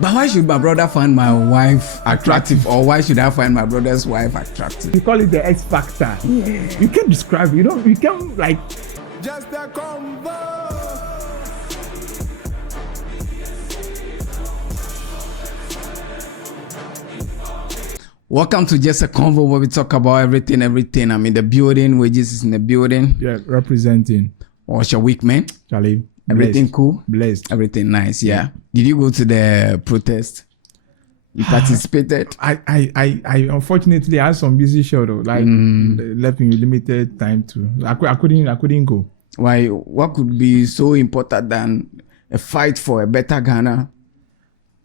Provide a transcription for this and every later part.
But why should my brother find my wife attractive, or why should I find my brother's wife attractive? You call it the X factor. Yeah. You can't describe it. You can't like. Just a Conv. Welcome to Just a Convo, where we talk about everything. I'm in the building. Wages is in the building. Yeah, representing. What's your week, man? Charlie. Everything Blessed. cool? Blessed. Everything nice, yeah. Did you go to the protest? You participated? I unfortunately had some busy schedule. Like left me limited time to. I couldn't go. Why? What could be so important than a fight for a better Ghana?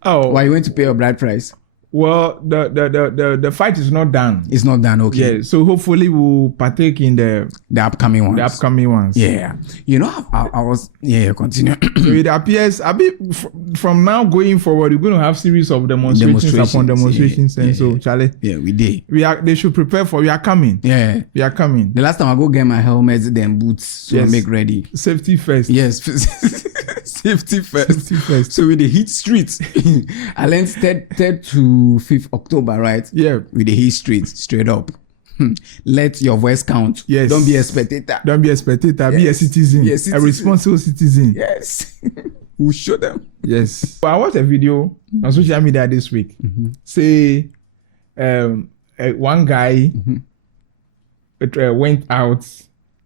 Oh, Why you went to pay a bride price? well, the fight is not done. It's not done, okay. Yeah, so hopefully we'll partake in the upcoming ones. Yeah. You know, I was continue. So it appears from now going forward, we're going to have series of demonstrations upon demonstrations, and so Charlie. Yeah, we did. They should prepare for. We are coming. Yeah, we are coming. The last time I go get my helmet, then boots, so I make ready. Safety first. Yes. Safety first. So with the heat streets, I learned 3rd to 5th October, right? Yeah. With the heat streets, straight up. Let your voice count. Yes. Don't be a spectator. Yes. Be a citizen. A responsible citizen. Yes. We'll show them. Yes. I watched a video on social media this week. Say, one guy went out,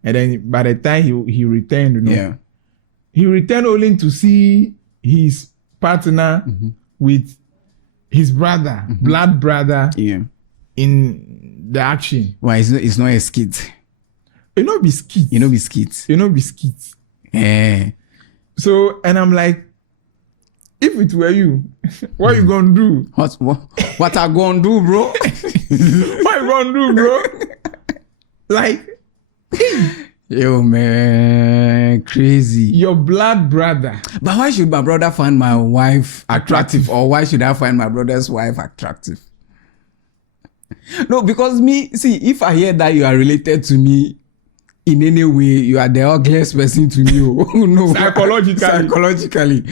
and then by the time he returned, he returned only to see his partner with his brother, blood brother, in the action. Why? It's not a skit. It not be skit. Yeah. So, and I'm like, if it were you, what you gonna do? What I gonna do, bro? What you gonna do, bro? Like, yo, man, crazy. Your blood brother. But why should my brother find my wife attractive, or why should I find my brother's wife attractive? No, because if I hear that you are related to me in any way, you are the ugliest person to me. Oh no. Psychologically.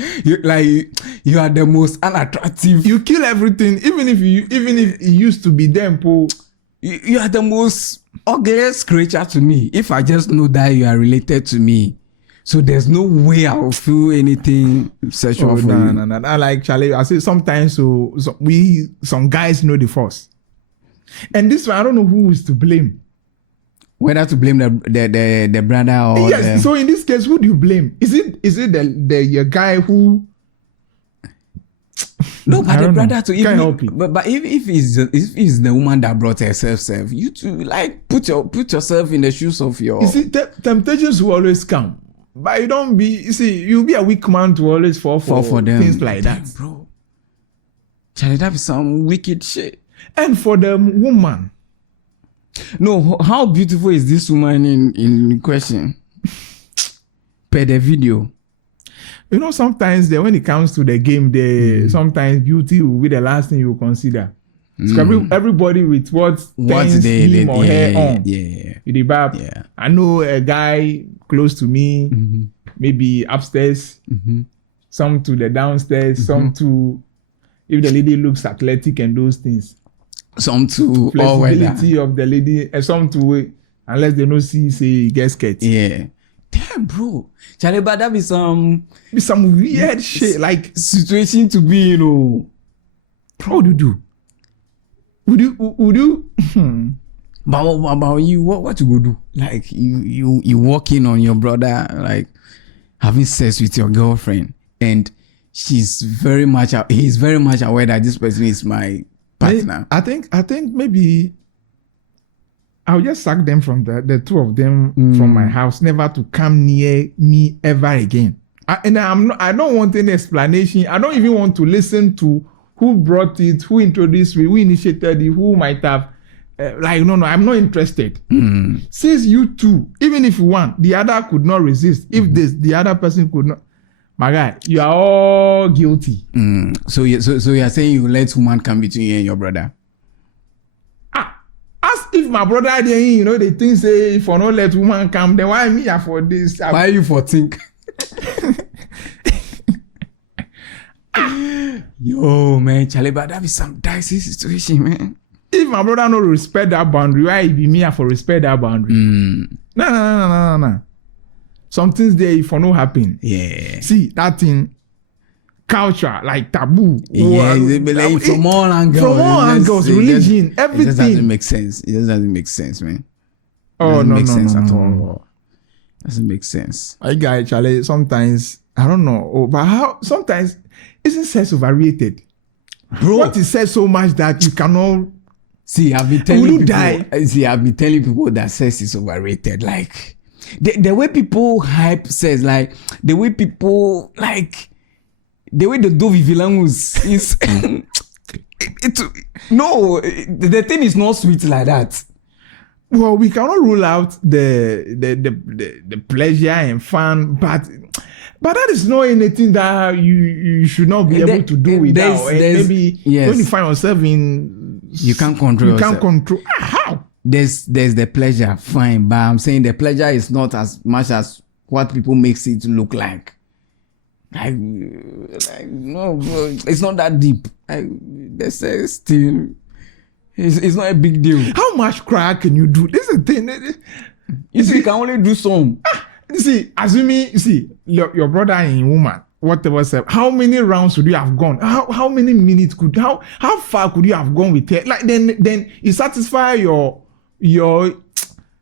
You are the most unattractive. You kill everything, even if it used to be them, Paul. You are the most ugliest creature to me. If I just know that you are related to me, so there's no way I will feel anything sexual for you. No. I like Charlie. I say sometimes some guys know the force. And this one, I don't know who is to blame. Whether to blame the brother or yes. So in this case, who do you blame? Is it the guy who? No, but the brother to can't help it. But if it's the woman that brought herself, you to like put yourself in the shoes of your. You see, temptations will always come, but you don't be. You see, you'll be a weak man to always fall for them. Things like that, bro. Charlie, that be some wicked shit. And for the woman, no, how beautiful is this woman in question? Per the video. You know, sometimes when it comes to the game, sometimes beauty will be the last thing you will consider. So everybody with what turns him or her on. Yeah. I know a guy close to me, maybe upstairs, some to the downstairs, some to, if the lady looks athletic and those things. Some to flexibility of the lady, and some to, unless they don't say gasket. Yeah. Damn, bro. Charlie, but that be some weird shit, like situation to be, you know. How would you do? Would you? But you, what you go do? Like you walk in on your brother, like having sex with your girlfriend, and he's very much aware that this person is my partner. I think maybe I'll just sack them from the two of them from my house, never to come near me ever again. I don't want any explanation. I don't even want to listen to who brought it, who introduced me, who initiated it, who might have. No, I'm not interested. Since you two, even if one, the other could not resist. If the other person could not, my guy, you are all guilty. So you are saying you let woman come between you and your brother? As if my brother there, they think say if I not let woman come, then why me for this? Why you for think? Yo, man, Charlie, but that be some dicey situation, man. If my brother no respect that boundary, why it be me I for respect that boundary? No. Some things there for no happen. Yeah. See that thing, culture like taboo. Yeah, like from all angles. From all angles, religion, everything. It just doesn't make sense. It just doesn't make sense, man. Oh, doesn't no, make no, sense no, at no, all. no. Doesn't make sense. I guy, Charlie, sometimes, I don't know, but how, sometimes, isn't sex overrated? Bro. What is sex so much that you cannot... See, I've been telling Will you people. die? See, I've been telling people that sex is overrated. Like the way people hype sex, like the way people like the way the Dove Villains is. No, the thing is not sweet like that. Well, we cannot rule out the pleasure and fun, but that is not anything that you should not be able to do without. And maybe when you find yourself in... You can't control yourself. You can't control. How? There's the pleasure, fine, but I'm saying the pleasure is not as much as what people makes it look like. Like no, bro, it's not that deep. Like the sex still, it's not a big deal. How much cry can you do? This is the thing. You see, you can only do some. See, assuming your brother and woman, whatever, how many rounds would you have gone? How many minutes how far could you have gone with her? Like then you satisfy your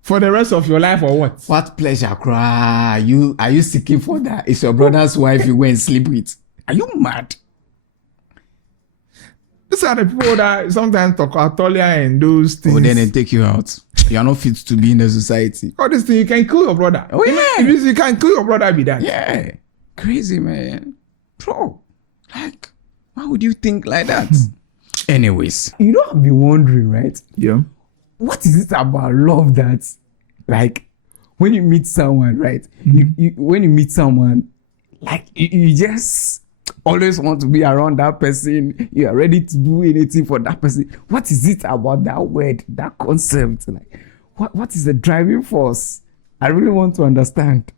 for the rest of your life or what? What pleasure cry? Are you seeking for that? It's your brother's wife you go and sleep with. Are you mad? These are the people that sometimes talk Atolia and those things. Oh, then they take you out. You are not fit to be in the society. All this thing, you can kill your brother. Oh, yeah. If you can kill your brother, be that. Yeah. Crazy, man. Bro, like, why would you think like that? Anyways, you know, I've been wondering, right? Yeah. What is it about love that, like, when you meet someone, right? When you meet someone, like, you just always want to be around that person. You are ready to do anything for that person. What is it about that word, that concept? Like, what is the driving force? I really want to understand.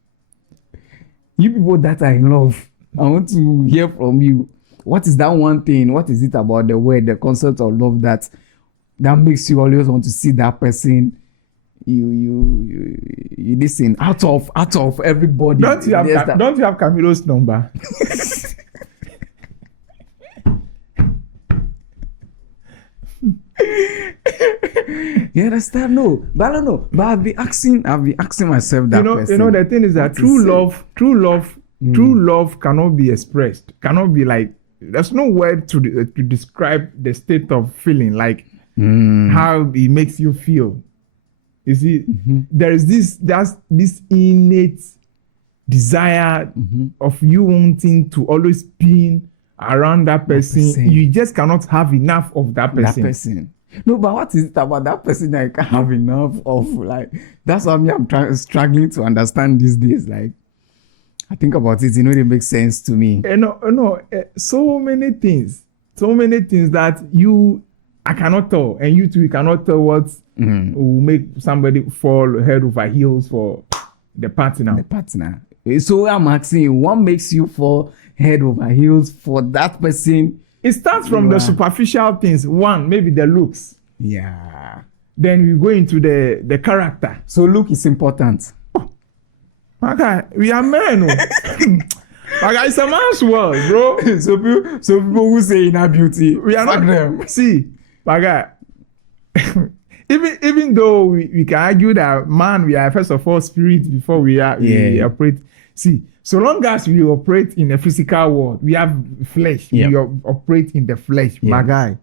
You people that are in love, I want to hear from you. What is that one thing? What is it about the word, the concept of love that makes you always want to see that person? You listen out of everybody. Don't you have Camilo's number? You understand? No, but I don't know. But I've been asking myself that question. You know, the thing is that true love cannot be expressed. Cannot be like, there's no word to describe the state of feeling, like how it makes you feel. You see, there is this innate desire of you wanting to always be around that person. You just cannot have enough of that person. No, but what is it about that person that you can't have enough of? Like, that's what I'm struggling to understand these days. Like, I think about it, it makes sense to me. So many things that I cannot tell, and you too, you cannot tell what will make somebody fall head over heels for the partner. So I'm asking you, what makes you fall head over heels for that person? It starts from the superficial things. One, maybe the looks. Yeah. Then we go into the character. So look is important. Oh, my guy, we are men. My guy, it's a man's world, bro. So people who say inner beauty, we are fuck not them. See, my guy. Even though we can argue that man, we are first of all spirit before we operate. See, so long as we operate in a physical world, we have flesh. Yeah. We operate in the flesh, my guy.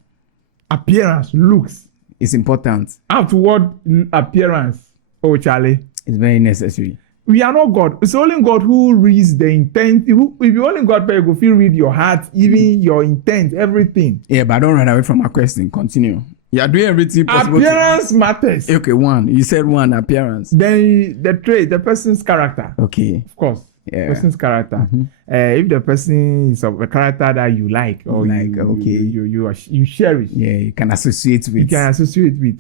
Appearance, looks. It's important. Outward appearance, oh Charlie. It's very necessary. We are not God. It's only God who reads the intent. If you only God, if you read your heart, even your intent, everything. Yeah, but don't run away from my question. Continue. You are doing everything possible. Appearance matters. Okay, one. You said one, appearance. Then the trait, the person's character. Okay. Of course. Yeah. Person's character. If the person is of a character that you like, or you cherish. Yeah, you can associate with.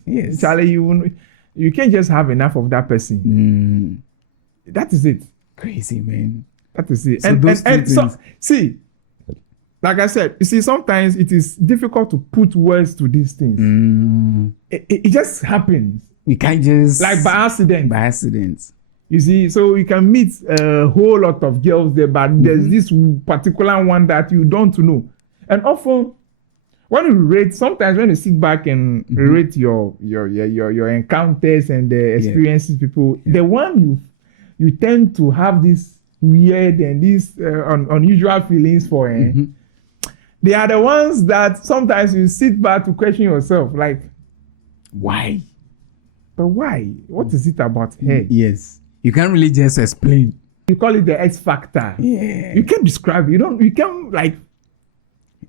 Yes. Charlie, you can't just have enough of that person. That is it. Crazy, man. That is it. So see, like I said, you see, sometimes it is difficult to put words to these things. It just happens. You can't just Like by accident. By accident. You see, so you can meet a whole lot of girls there, but there's this particular one that you don't know. And often, when you rate, sometimes when you sit back and rate your encounters and the experiences, people, the one you tend to have this weird and these unusual feelings for, they are the ones that sometimes you sit back to question yourself, like, why? But why? What is it about her? Yes. You can't really just explain. You call it the X factor. Yeah. You can't describe it. You can't like.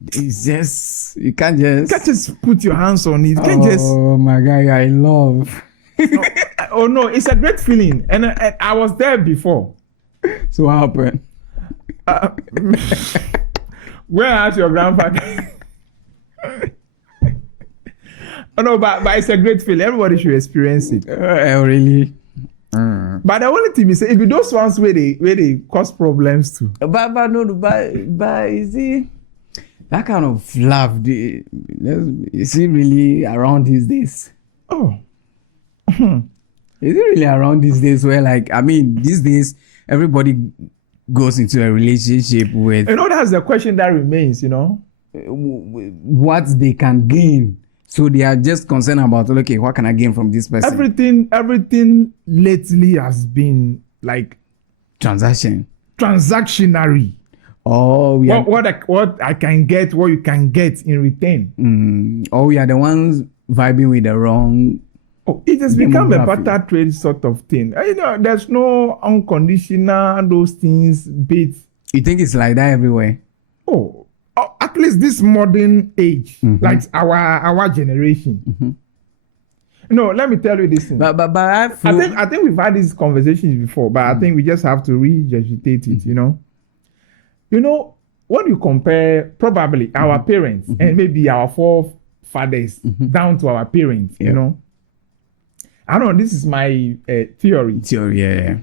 It's just, you can't just put your hands on it. You can't just. Oh my God, I love. No, it's a great feeling. And I was there before. So what happened? Where asked your grandfather? Oh no, but it's a great feeling. Everybody should experience it. Really? But the only thing is, if you those ones where they cause problems too. But you see, that kind of love, is it really around these days? Oh. Is it really around these days where, like, I mean, these days everybody goes into a relationship with. You know, that's the question that remains. You know, what they can gain. So they are just concerned about, okay, what can I gain from this person? Everything lately has been like transactionary. Oh, yeah. What I can get, what you can get in return. Oh, yeah, the ones vibing with the wrong. Oh, it has become a barter trade sort of thing. You know, there's no unconditional those things bits. You think it's like that everywhere? Oh, at least this modern age, like our generation. No, let me tell you this thing. But I think we've had these conversations before, but I think we just have to regurgitate it. You know, when you compare probably our parents and maybe our forefathers down to our parents, you know, I don't know. This is my theory. Yeah.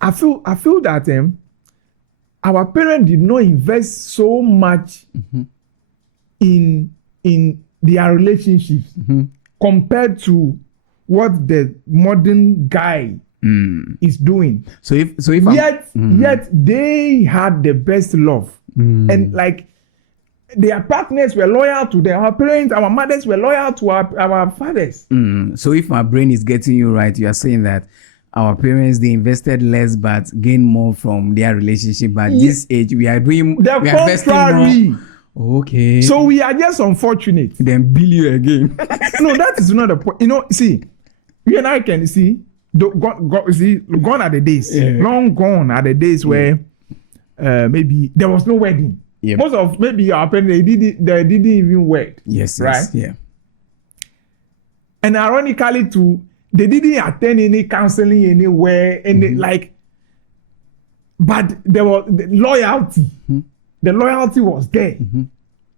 I feel that our parents did not invest so much in their relationships compared to what the modern guy is doing. So if yet they had the best love and like their partners were loyal to them. Our parents, our mothers were loyal to our fathers. So if my brain is getting you right, you are saying that our parents, they invested less but gained more from their relationship. But this age, we are doing the we are investing more. Okay. So we are just unfortunate. Then bill you again. No, that is not the point. You know, see, you and I can see, gone are the days. Long gone are the days where maybe there was no wedding. Yep. Most of maybe our parents they didn't even wed. Yes. Right. Yeah. And ironically too, they didn't attend any counseling anywhere, and but there was the loyalty. The loyalty was there.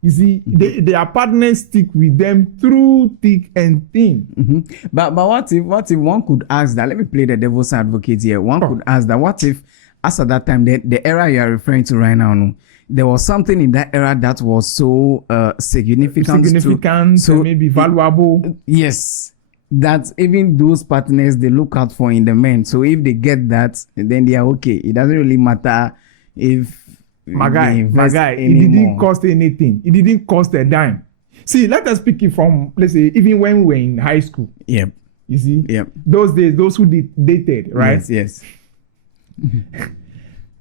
You see, their partners stick with them through thick and thin. But what if one could ask that? Let me play the devil's advocate here. One could ask that. What if, as at that time, the era you are referring to right now, there was something in that era that was so significant, so maybe valuable. Yes. That even those partners they look out for in the men. So if they get that, then they are okay. It doesn't really matter if my guy, it didn't cost anything. It didn't cost a dime. See, let us speak it from, let's say, even when we were in high school. Yep. You see? Yep. Those days, those who dated, right? Yes.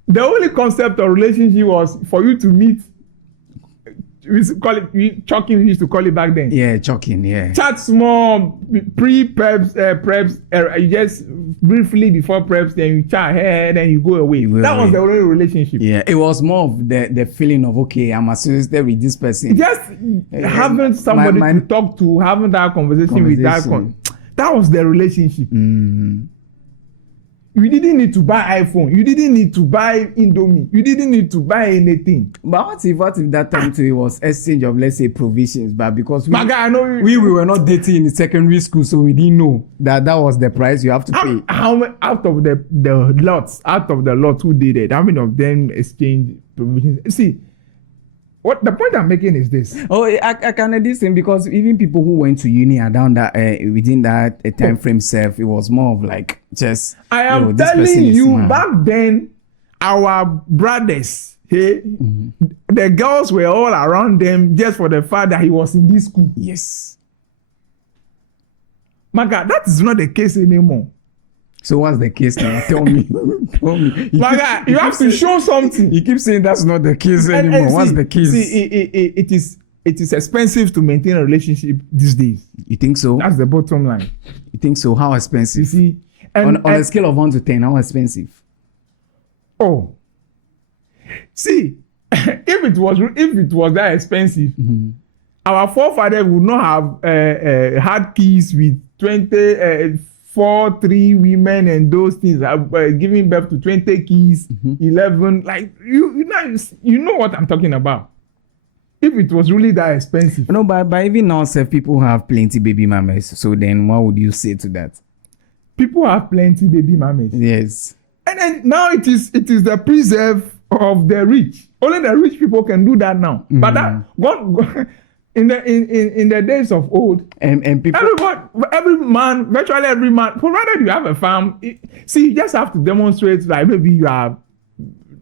The only concept of relationship was for you to meet. We used to call it chucking. We used to call it back then. Yeah, chucking. Yeah. Chat small preps. You just briefly before preps, then you chat here, then you go away. That was the only relationship. Yeah, it was more of the feeling of okay, I'm associated with this person. Just having somebody to talk to, having that conversation with that one. That was the relationship. You didn't need to buy iPhone. You didn't need to buy Indomie. You didn't need to buy anything. But what if that time too it was exchange of, let's say, provisions? But because my guy, I know we were not dating in secondary school, so we didn't know that was the price you have to pay. How many out of the lots who did it? How many of them exchange provisions? See, what the point I'm making is this. Oh, I can do this thing because even people who went to uni are down that within that time frame self, it was more of like just. I am this person telling is you, smart. back then, our brothers, the girls were all around them just for the fact that he was in this school. Yes. My God, that is not the case anymore. So what's the case now? Tell me. Tell me. My God, you have to show something. You keep saying that's not the case anymore. What's see, the case? See, it is expensive to maintain a relationship these days. You think so? That's the bottom line. You think so? How expensive? You see, on a scale of 1 to 10, how expensive? Oh, see, if it was that expensive, our forefathers would not have had kids with 3 women and those things, giving birth to 20 kids, 11. Like you know what I'm talking about. If it was really that expensive, No, but even now, people have plenty baby mamas. So then, what would you say to that? people have plenty baby mamas. Yes. And then now it is the preserve of the rich. Only the rich people can do that now. But that God, in the days of old, And people. virtually every man, provided you have a farm, you just have to demonstrate like maybe you have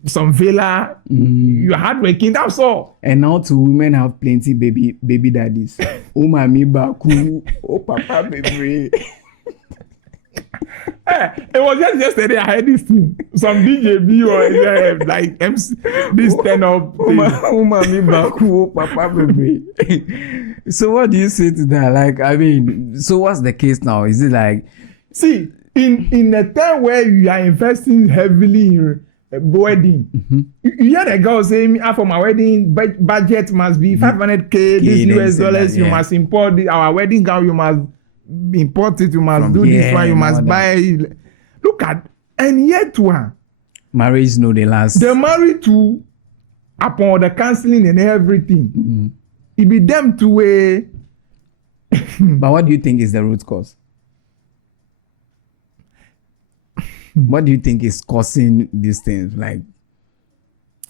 some villa, you're hardworking, that's all. And now two women have plenty baby daddies. Oh mami baku, oh papa baby. It was just yesterday I heard this thing. Some DJB or like MC, this stand up. Oh mami baku, oh papa baby. So what do you say to that? Like, I mean, so what's the case now? Is it like, see, in a time where you are investing heavily in wedding, you hear the girl saying, for my wedding budget must be 500K, this US dollars, you must import this, our wedding gown, you must import it, you must do this one, you must buy. Look at, and yet one. marriage no they last? They're married to, upon the counseling and everything, it be them to a. But what do you think is the root cause? What do you think is causing these things? Like,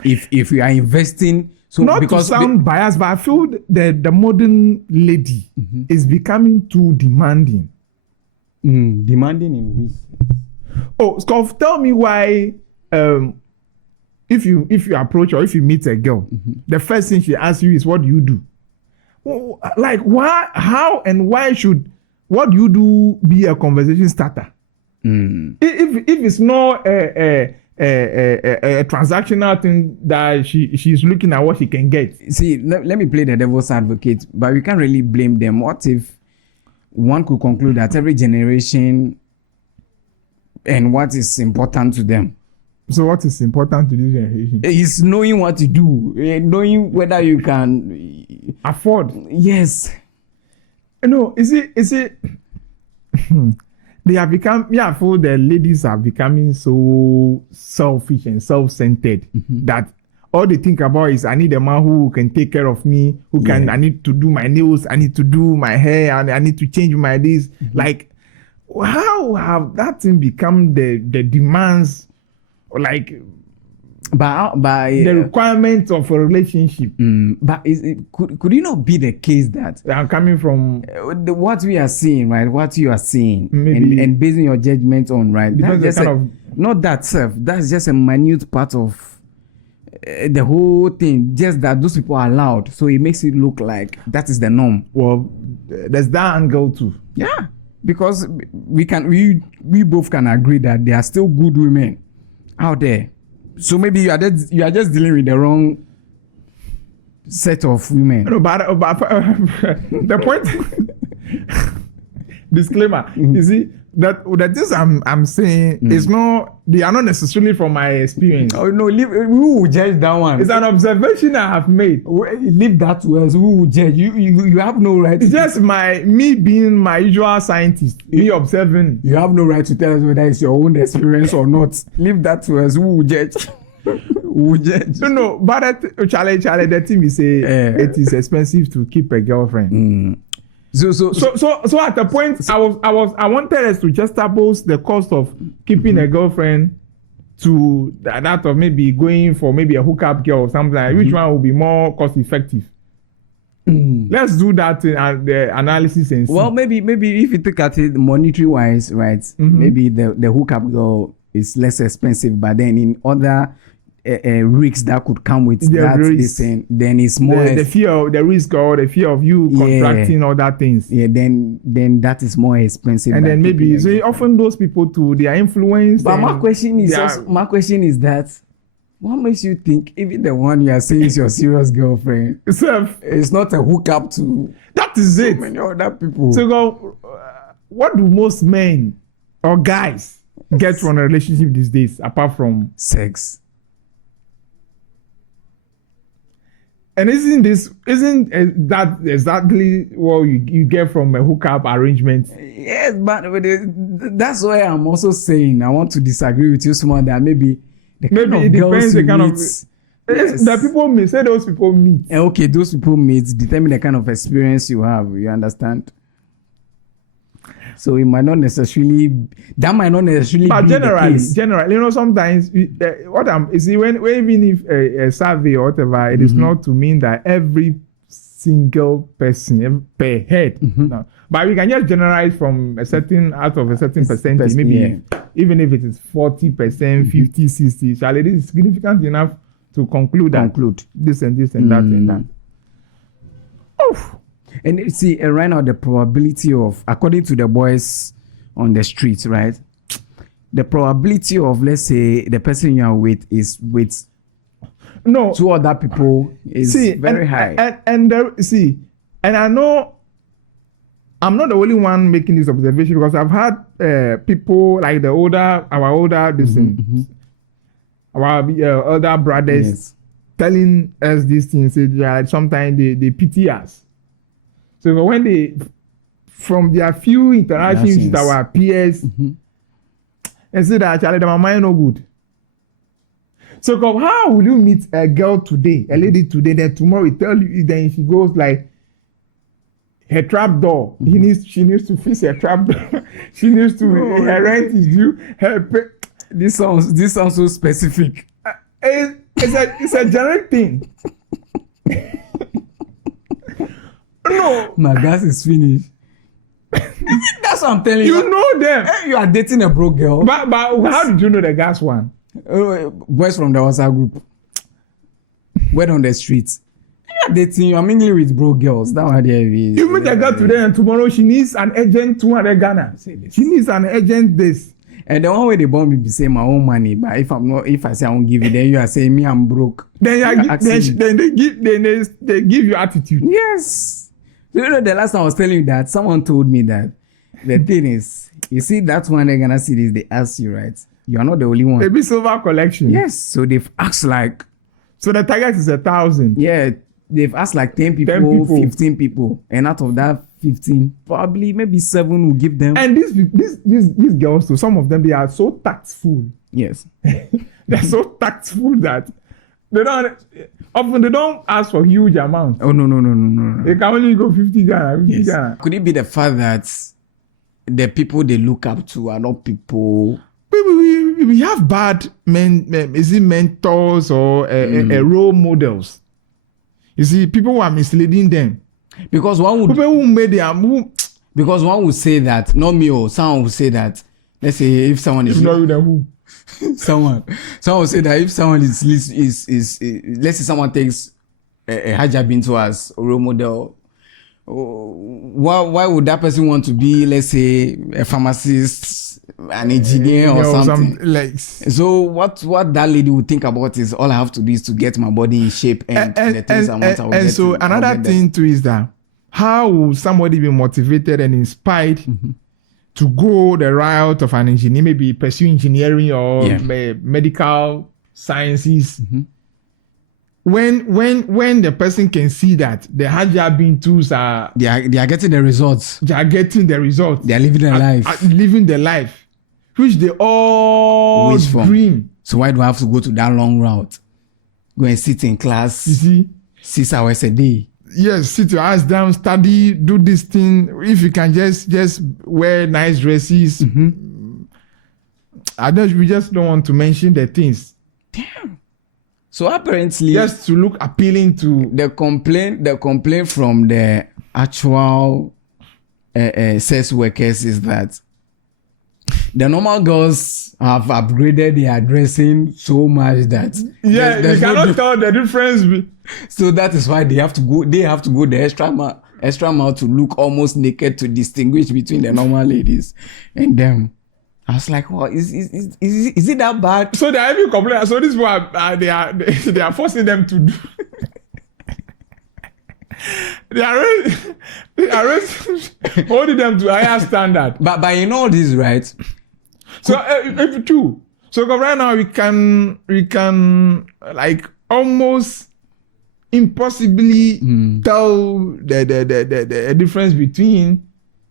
if we are investing, so Not because to sound biased, but I feel the modern lady is becoming too demanding. Demanding in which? Oh, Conv, tell me why. If you approach or if you meet a girl, the first thing she asks you is, "What do you do?" Like, why? How and why should what you do be a conversation starter? If it's not a transactional thing that she's looking at what she can get. See, let me play the devil's advocate, but we can't really blame them. What if one could conclude that every generation and what is important to them So what is important to this generation? is knowing what to do, knowing whether you can Afford. Yes. No, is it they have become, I feel the ladies are becoming so selfish and self-centered that all they think about is, I need a man who can take care of me, I need to do my nails, I need to do my hair, and I need to change my this. Like, how have that thing become the demands, like But the requirements of a relationship? But could it not be the case that I'm coming from what we are seeing, right? What you are seeing, Maybe. and basing your judgment on, right? Because That's just not that self. That's just a minute part of the whole thing. Just that those people are allowed, so it makes it look like that is the norm. well, there's that angle too. Yeah, because we both can agree that there are still good women out there. So maybe you are just dealing with the wrong set of women. No, but the point. Disclaimer. You see that things I'm saying is not. They are not necessarily from my experience. Oh no, we will judge that one. It's an observation I have made. Leave that to us. We will judge. You have no right. It's just me being my usual scientist. Me observing. You have no right to tell us whether it's your own experience or not. Leave that to us. We will judge. We will judge. No, but Charlie, the thing is say it is expensive to keep a girlfriend. So at the point I wanted us to just juxtapose the cost of keeping a girlfriend to that of maybe going for maybe a hookup girl or something like which one will be more cost effective? Let's do that the analysis and see. Well, maybe if you look at it monetary wise, right? Maybe the hookup girl is less expensive, but then in other risks that could come with then it's more the fear of the risk or the fear of you contracting other things. Yeah, then that is more expensive. And then maybe so often those people too, they are influenced. But my question is that what makes you think even the one you are saying is your serious girlfriend it's not a hookup to that is it. Many other people. So what do most men or guys get from a relationship these days apart from sex? And isn't that exactly what you get from a hookup arrangement? Yes, but that's why I'm also saying I want to disagree with you someone that maybe it depends the kind of that people meet. Say those people meet. Okay, those people meet determine the kind of experience you have. You understand? So it might not necessarily. But generally, sometimes when even if a survey or whatever, it is not to mean that every single person per head. No. But we can just generalize from a certain percentage, maybe even if it is 40%, 50, 60. So it is significant enough to conclude this and this and that and that. Oh. And see, right now the probability of, according to the boys on the streets, right? The probability of, let's say, the person you are with is with two other people is very high. And I know I'm not the only one making this observation because I've had people like our older elder brothers telling us these things. That sometimes they pity us. So when they, from their few interactions with our peers, and say that actually my mind no good. So how will you meet a girl today, a lady today, then tomorrow we tell you, then she goes like her trap door. She needs to fix her trap door. She needs to her rent is due. This sounds so specific. It's a generic thing. No, my gas is finished. That's what I'm telling you. You know them. You are dating a broke girl. But how did you know the gas one? Boys from the WhatsApp group. Went on the streets. You are dating. You are mingling with broke girls. That's why you meet a girl today and tomorrow she needs an agent 200 Ghana. She needs an agent this. And the one way they born me be say my own money, but if I say I won't give it, then you are saying me I'm broke. Then they give you attitude. Yes. You know, the last time I was telling you that someone told me that the thing is, you see that one they're gonna see this, they ask you, right? You are not the only one. Maybe silver collection. Yes. So they've asked like. So the target is 1,000. Yeah, they've asked like 10 people, 15 people, and out of that 15, probably maybe 7 will give them. And these girls, so some of them they are so tactful. Yes. They're so tactful that they don't ask for huge amounts. Oh no. They can only go 50 Ghana. Ghana. Could it be the fact that the people they look up to are not people? We have bad is it mentors or role models? You see, people who are misleading them. Because one would because one would say that, not me, or someone would say that. Let's say if someone is not who. someone will say that if someone is let's say someone takes a hijab into as a role model, why would that person want to be, let's say, a pharmacist, an engineer or something? So what that lady would think about is all I have to do is to get my body in shape and the things I want. And so another thing too is that how will somebody be motivated and inspired to go the route of an engineer, maybe pursue engineering or medical sciences, when the person can see that the hijab tools are they are getting the results. They are getting the results. They are living their life. Living the life, which they all dream. So why do I have to go to that long route? Go and sit in class. You see, 6 hours a day. Yes, sit your ass down, study, do this thing. If you can just wear nice dresses, We just don't want to mention the things. Damn. So apparently, Just to look appealing to. the complaint from the actual sex workers is that the normal girls have upgraded their dressing so much that You cannot tell the difference. So that is why they have to go the extra mile to look almost naked to distinguish between the normal ladies and them. I was like, well, is it that bad? So they are even complaining. So these people they are forcing them to do. they are holding them to a higher standard. But you know this, right? So if true. So right now we can like almost impossibly tell the difference between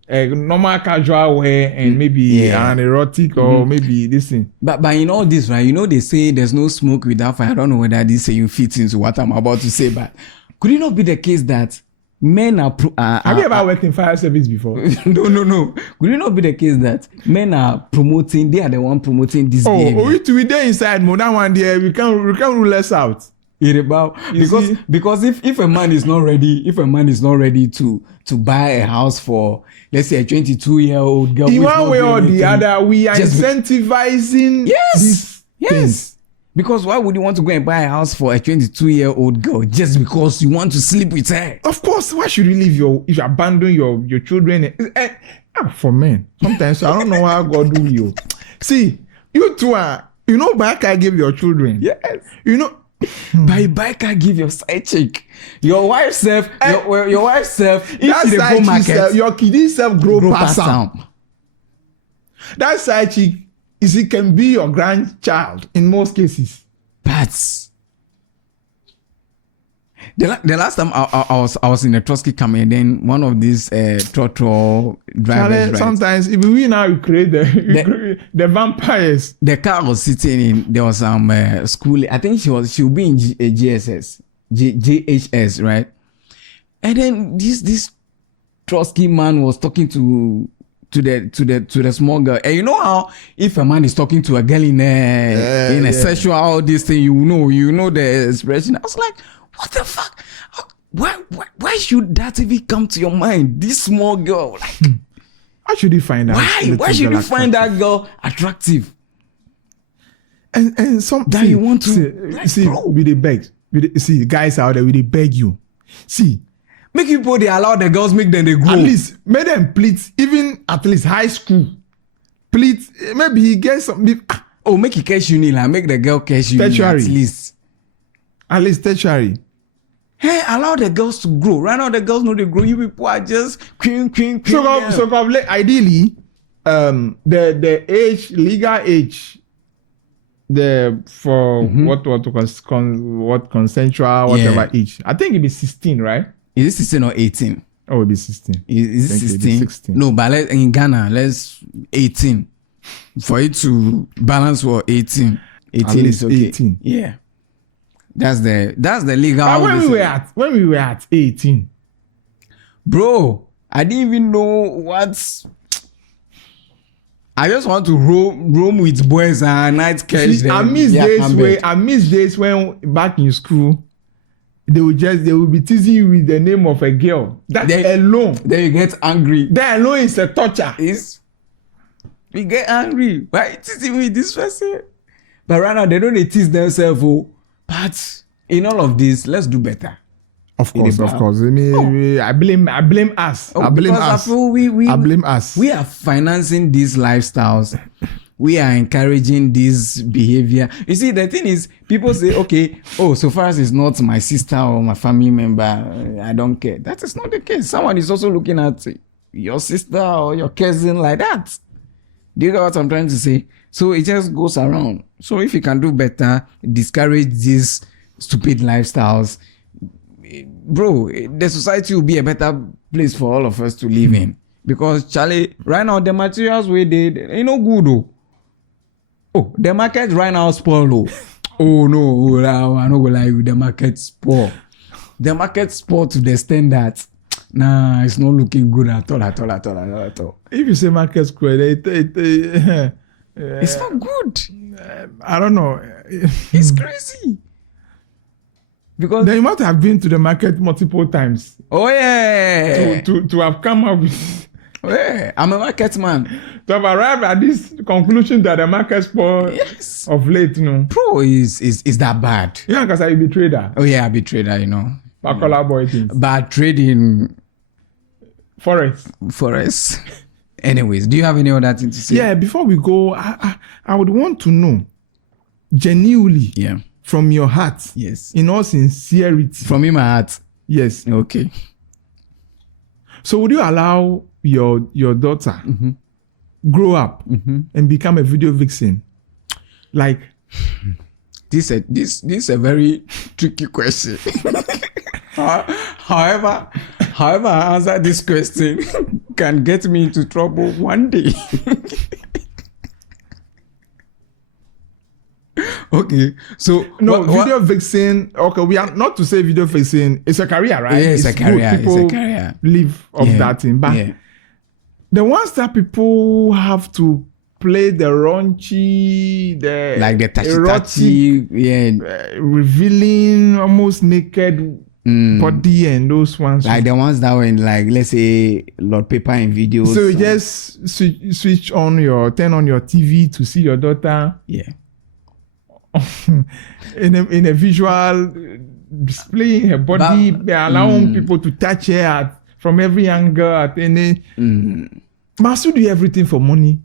a normal casual wear and maybe an erotic or maybe this thing. But you know this, right? You know they say there's no smoke without fire. I don't know whether this saying fits into what I'm about to say, but could it not be the case that men are... Have you ever worked in fire service before? No. Could it not be the case that men are promoting, they are the one promoting this behavior? We to be there inside, more than one day, we can rule us out. Because if a man is not ready to buy a house for, let's say, a 22-year-old girl, in one way or the other, we are incentivizing these things. Because why would you want to go and buy a house for a 22-year-old girl just because you want to sleep with her? Of course, why should you leave if you abandon your children? For men, sometimes I don't know how God do you. See, you two are, back I give your children. Yes. By bike I give your side chick. Your wife self, your wife self, if she go market, your kid self grow past am. That side chick can be your grandchild in most cases. But the last time I was in a Trotsky coming, and then one of these trotro drivers. Sometimes if we now create the vampires. The car was sitting in. There was some school. I think she'll be in JHS, right? And then this Trotsky man was talking to the small girl. And you know how if a man is talking to a girl in a sexual this thing, you know the expression. I was like, what the fuck? Why should that even come to your mind? This small girl, like, how should you find that? Why should you find that girl attractive? And some that you want to see with the beg. See guys out there, with the beg you. See. Make people they allow the girls make them they grow. At least make them please, even at least high school. Please, maybe he gets some. Make it cash uni, like make the girl cash uni at least. At least tertiary. Hey, allow the girls to grow. Right now the girls know they grow. You people are just cream. So ideally, the age, legal age, what consensual, whatever age. I think it'd be 16, right? Is it 16 or 18? Oh, it'll be 16. Is it 16? No, but in Ghana, let's 18. For it to balance for 18. 18 is okay. 18. Yeah. That's the legal. But when we were at 18. Bro, I didn't even know what. I just want to roam with boys and night catch them. I miss days when back in school they will be teasing you with the name of a girl. Alone. Then you get angry. That alone is a torture. We get angry. Why are you teasing me with this person? But right now they don't tease themselves. But in all of this, let's do better. Of course. I blame us. I blame us. I blame us. We are financing these lifestyles. We are encouraging this behavior. You see, the thing is, people say, okay, so far as it's not my sister or my family member, I don't care. That is not the case. Someone is also looking at your sister or your cousin like that. Do you get what I'm trying to say? So it just goes around. So if you can do better, discourage these stupid lifestyles, bro, the society will be a better place for all of us to live in. Because Charlie, right now the materials we did, ain't no good though. Oh, the market right now spoil. Oh no, I'm not gonna lie you, the market spoil. The market spoil to the extent that it's not looking good at all. If you say market square, It's not good. I don't know. It's crazy. Because Then you must have been to the market multiple times oh yeah, to have come up with oh, yeah. I'm a market man. to have arrived at this conclusion that the market spoil Yes, of late, bro, is that bad? Yeah, because I be trader. Oh yeah, I be trader, Bacola boy things. But trading Forex. Anyways, do you have any other thing to say? Yeah, before we go, I would want to know genuinely Yeah. from your heart, Yes. in all sincerity. From in my heart. Yes. Okay. So would you allow your daughter grow up and become a video vixen? Like This is a very tricky question. However, I answer this question can get me into trouble one day. Okay, so video vixen. Okay, we are not to say video vixen. It's a career, right? Yeah, it's a career. People It's a career. live of Yeah, that thing, but yeah. the ones that people have to play the raunchy, the Like the erotic, tachi, yeah, revealing, almost naked body, and those ones. like the ones that were in, like, let's say Lord Paper in videos. So you just turn on your TV to see your daughter yeah. in a visual displaying her body, allowing people to touch her from every angle at any. Must you do everything for money?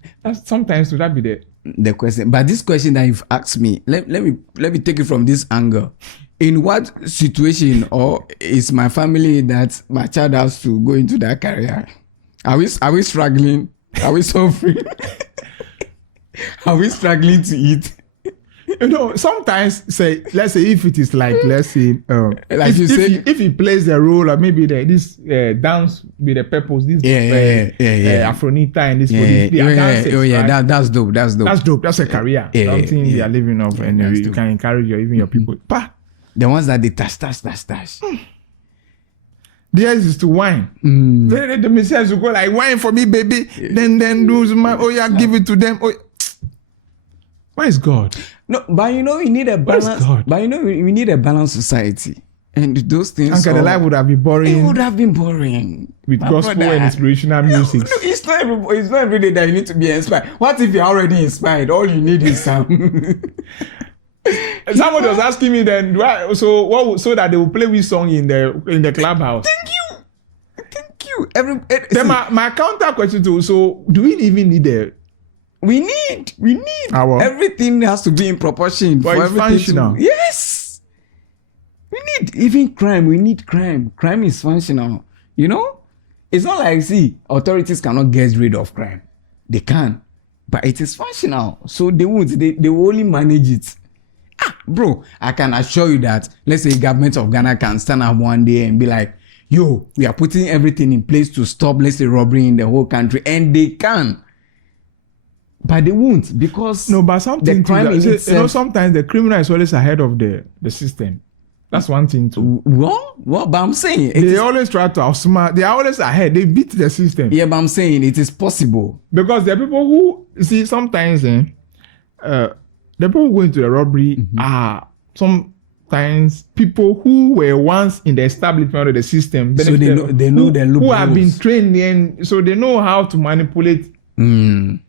Sometimes would that be The question, but this question that you've asked me, let me take it from this angle. In what situation or is my family that my child has to go into that career? Are we struggling? Are we suffering? Are we struggling to eat? Sometimes let's say if it is like, let's say if he plays the role of maybe this dance with the purpose, this Afronita and this that's dope. That's dope. That's a career. Something you are living off, and you can encourage even your people. The ones that they touch. Theirs is to whine. The messiahs will go like, whine for me, baby. Then do give it to them. Where is God? No, but we need a balance. But we need a balanced society, and those things. The life would have been boring. It would have been boring with gospel and inspirational music. No, it's not every day that you need to be inspired. What if you're already inspired? All you need is some. Somebody was asking me then, so that they will play with song in the clubhouse. Thank you. Then my counter question too. So do we even need a? We need. Everything has to be in proportion for everything. Functional. Yes. We need even crime. We need crime. Crime is functional. It's not like authorities cannot get rid of crime. They can, but it is functional. So they won't. They will only manage it. Bro, I can assure you that, let's say, government of Ghana can stand up one day and be like, "Yo, we are putting everything in place to stop, let's say, robbery in the whole country," and they can. But they won't, because but something the crime in itself, sometimes the criminal is always ahead of the system. That's one thing too. What? But I'm saying they always try to outsmart. They are always ahead. They beat the system. Yeah, but I'm saying it is possible, because there are people who sometimes the people who go into the robbery are sometimes people who were once in the establishment of the system. So they know the loopholes. Who have been trained, and so they know how to manipulate.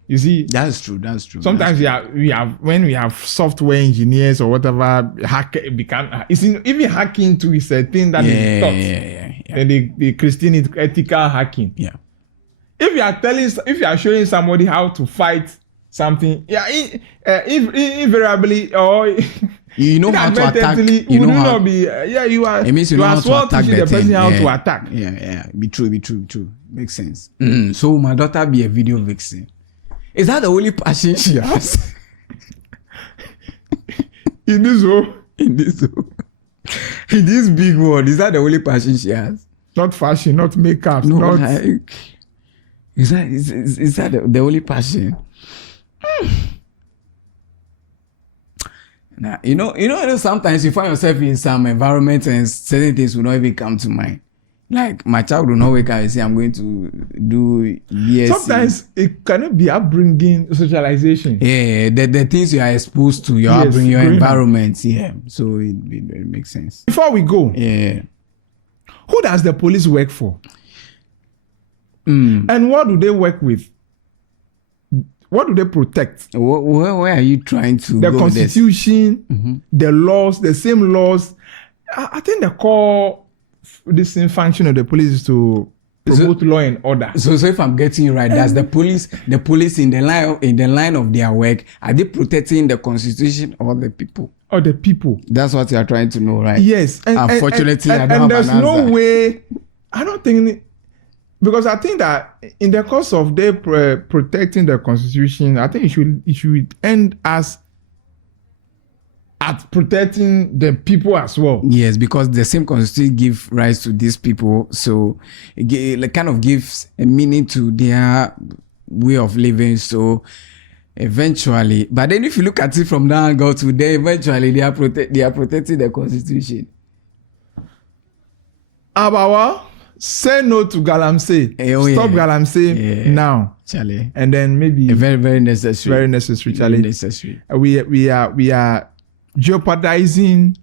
You see, that's true. Sometimes we have when we have software engineers or whatever, even hacking too is a thing that is taught. Yeah. And the Christian ethical hacking. Yeah. If you are showing somebody how to fight something, invariably or how to attack. It means you know how to attack the person how to attack. Yeah. Be true. Makes sense. So my daughter be a video vixen. Is that the only passion she has? In this big world, is that the only passion she has? Not fashion, not makeup. No, not... like, is that the only passion? Now, sometimes you find yourself in some environment and certain things will not even come to mind. Like my child will not wake up and say I'm going to do BSc. Sometimes it cannot be upbringing, socialization. Yeah, the things you are exposed to, your Yes, upbringing, your growing up. environment. Yeah, so it makes sense. Before we go, Yeah. who does the police work for? And what do they work with? What do they protect? Where are you trying to The go with this? Constitution, the laws, the same laws. I think the core this function of the police is to promote law and order. So if I'm getting you right, that's the police in the line of their work, are they protecting the constitution or the people? Or the people. That's what you are trying to know, right? Yes. Unfortunately, I don't have there's an answer. no way. I don't think, because I think that in the course of their protecting the constitution, I think it should end us at protecting the people as well. Yes, because the same constitution give rights to these people, so it kind of gives a meaning to their way of living. So eventually, but then if you look at it from that angle to them, eventually they are protecting the constitution. Abawa, say no to Galamsey. Stop Galamsey now, Charlie. and then maybe Very, very necessary. very necessary, Charlie. Very necessary. We are jeopardizing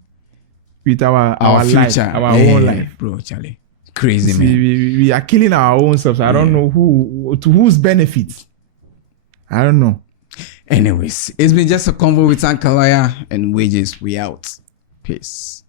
with our Future, life, our own life. bro, Charlie. Crazy, See, man. we are killing our own selves. I don't know to whose benefit. I don't know. Anyways, it's been just a convo with Uncle Lawyer and Wages. We out. Peace.